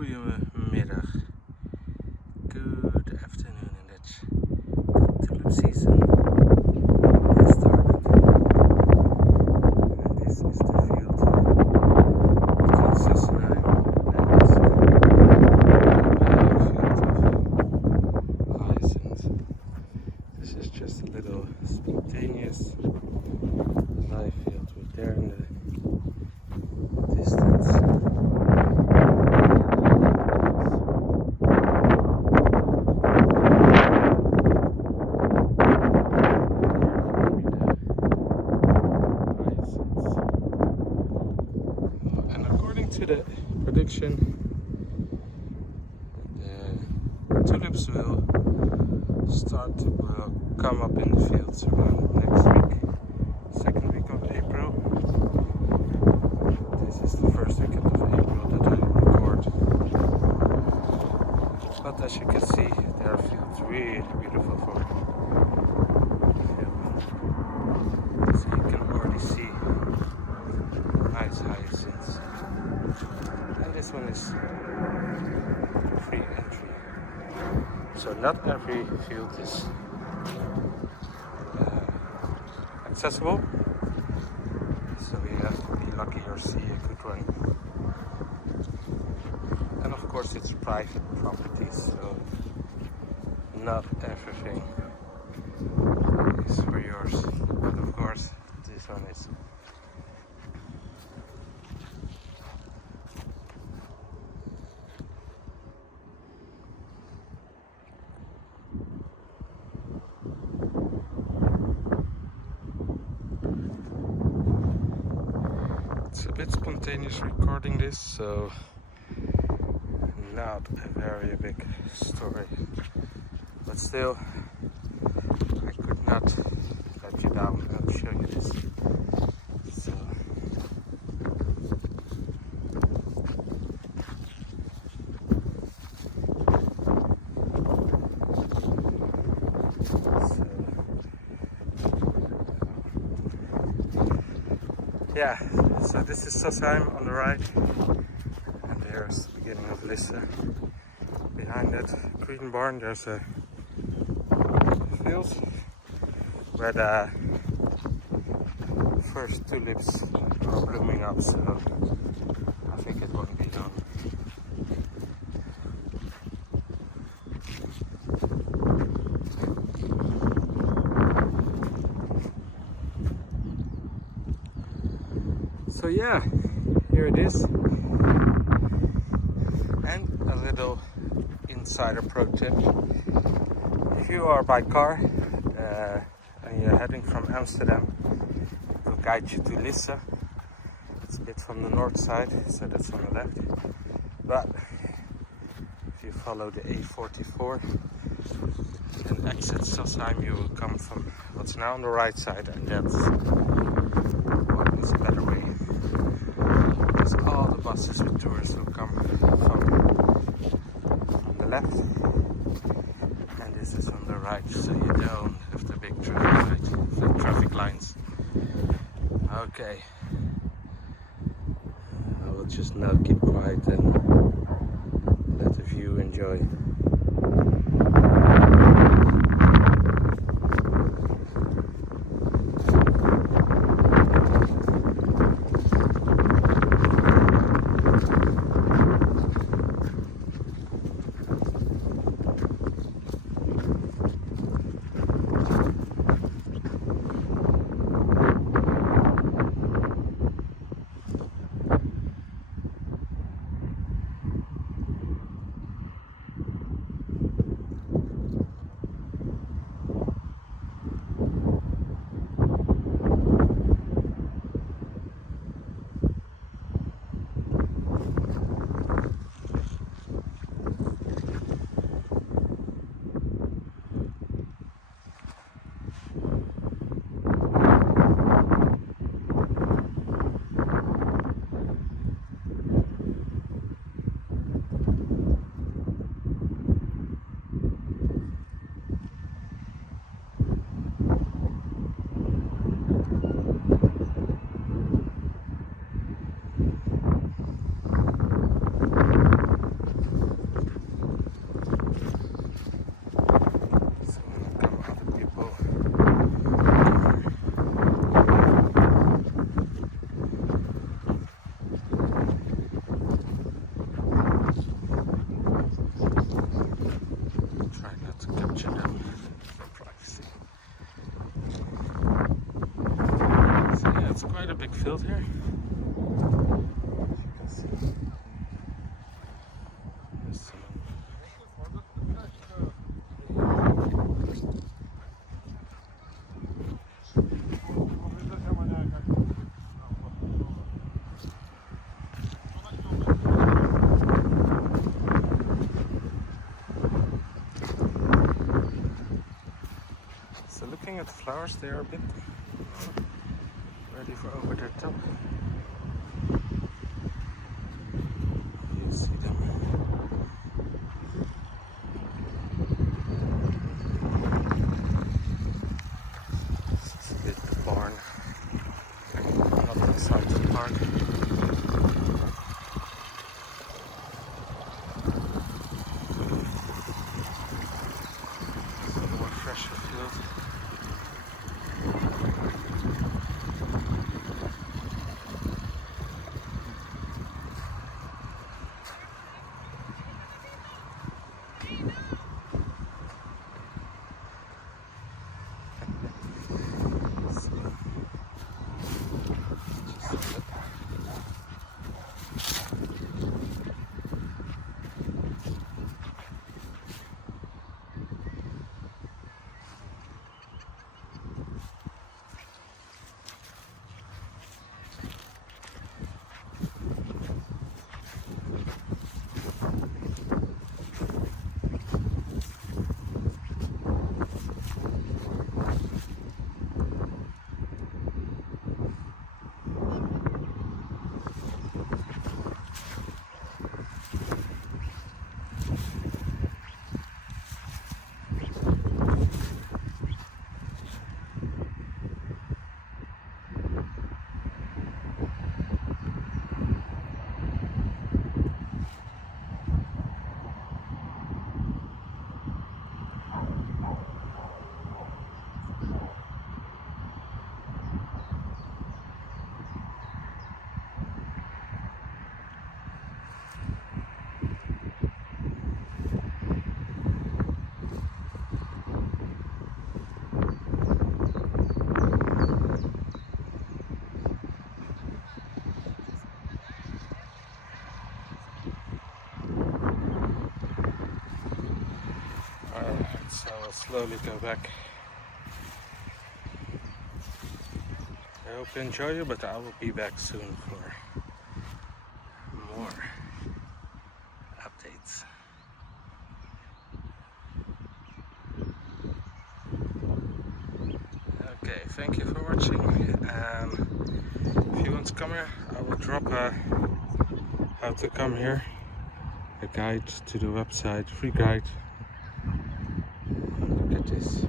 Goedemiddag, good afternoon, and that's the tulip season has started. And this is the field between Sassenheim and this field of hyacinth. This is just a little spontaneous live field with there in the distance. To the prediction, the tulips will start to come up in the fields around next week, second week of April. This is the first weekend of April that I record. But as you can see, there are fields really beautiful for filming. So you can already see nice hyacinths. And this one is free entry. So not every field is accessible. So you have to be lucky or see a good one. And of course it's private property, so not everything is for yours. But of course this one is. It's a bit spontaneous recording this, so not a very big story, but still I could not let you down and show you this. So yeah, so this is Sassenheim on the right, and there's the beginning of Lisse. Behind that green barn there's a field where the first tulips are blooming up, so I think it won't be long. So yeah, here it is, and a little insider pro tip. If you are by car and you're heading from Amsterdam, it will guide you to Lisse. It's a bit from the north side, so that's on the left. But if you follow the A44 and exit Sassenheim, you will come from what's now on the right side, and that's what is a better way. Because all the buses with tourists will come from the left, and this is on the right, so you don't have the big traffic lines. Okay, I will just now keep quiet and let the view enjoy. field here. As you can see. There's some So looking at the flowers, they are a bit ready for over the top. You see them. This is a bit the barn, not inside the park. Some more fresher field. Alright, so I'll slowly go back. I hope you enjoyed it, but I will be back soon for more updates. Okay, thank you for watching. If you want to come here, I will drop a how to come here, a guide to the website, free guide. Look at this.